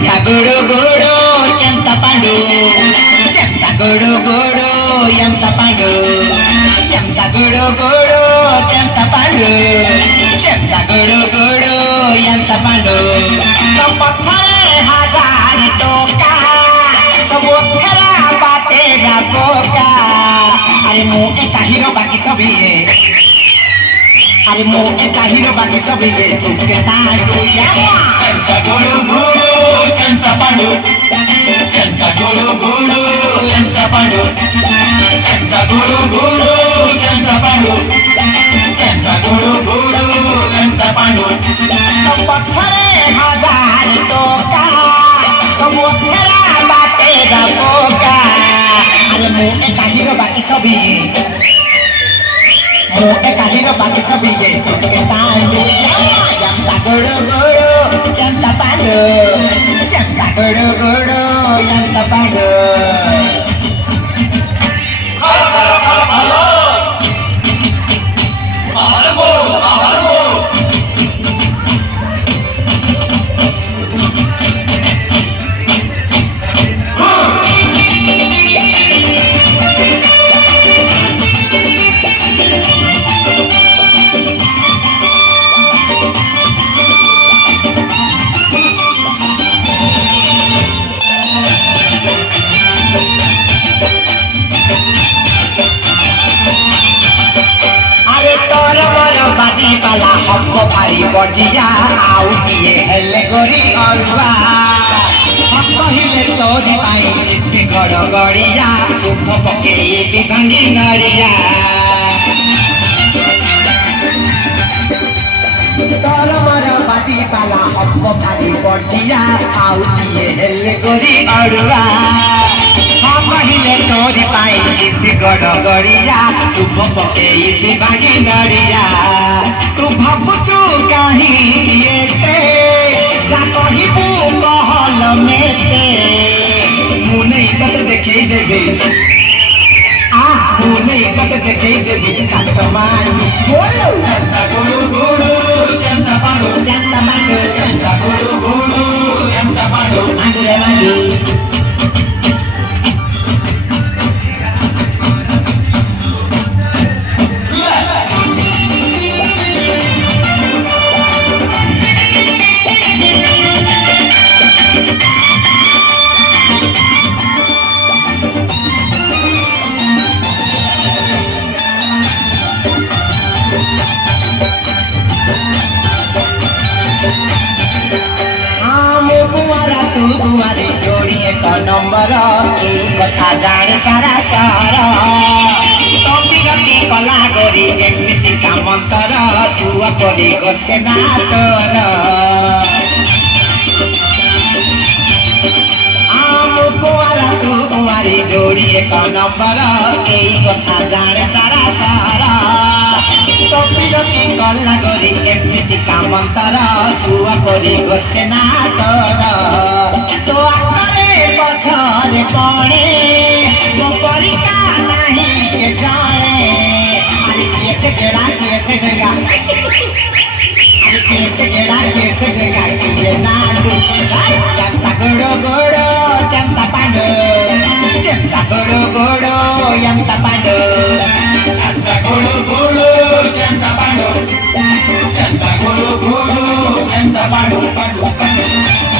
గుడు గుడు చెంత పండు చెంత గుడు గుడు ఎంత పండు చెంత గుడు గుడు చెంత పండు చెంత గుడు గుడు ఎంత పండు పచ్చరే हजार टोका सब ओथरा बाटे जा कोका अरे मुँह एक हीरो बाकी सब ये अरे मुँह एक हीरो बाकी सब ये तुमके तांडू చెంత గుడు గుడు చెంత పండు చెంత గుడు గుడు ఎంత పండు చెంత గుడు గుడు చెంత పండు చెంత గుడు గుడు ఎంత పండు पत्थरे हजार टोका सब ओथरा बाटे जा कोका अरे मुँह एक हीरो बाकी सब ये मुँह एक हीरो बाकी सब ये तुमके तांडू जमता गुडु गुडु जमता पांडू जमता गुडु गुडु ఎంత పాడు बादी पाला हमको भारी बटिया आउटिए हेले गोरी अरुआ हमको हिले तोरी पाई चिट्ठी गड़ गड़िया सुख पके भी भांगी नड़िया तोर मोर बादी पाला हमको भारी बटिया आउटिए हेले गोरी अरुआ पहिले तोरी पाई चिट्ठी गड़ गड़िया सुख पके भी भांगी नड़िया तू भाबुचु कहीं जा कहबू कहल मेते मुने इज्जत देखी देबी मुने इज्जत देखी देबी काट मारू చెంత గుడు గుడు చెంత పండు चंद मारू చెంత గుడు గుడు ఎంత పండు मारू रे मारू तू दुआरी जोड़ी एक नंबर की कथा जाने सारा सहर तो बिरती कला गोरी एमती का मंतर सुआ परी गोसे ना तोर कुआरा तू कुआरी जोड़ी एक नंबर की कथा जाने सारा सहर तो बिरती कला गोरी एमती का मंतर सुआ परी गोसे ना तोर तो आकरे पछरे पड़े वो परिका नहीं के जाने अरे कैसे गेड़ा अरे कैसे गेड़ा ये नाडू चंता गोड़ो गोड़ो चंता पांडो चंता गोड़ो गोड़ो यंता पांडो చెంత గుడు గుడు చెంత పండు చెంత గుడు గుడు ఎంత పండు పండు పండు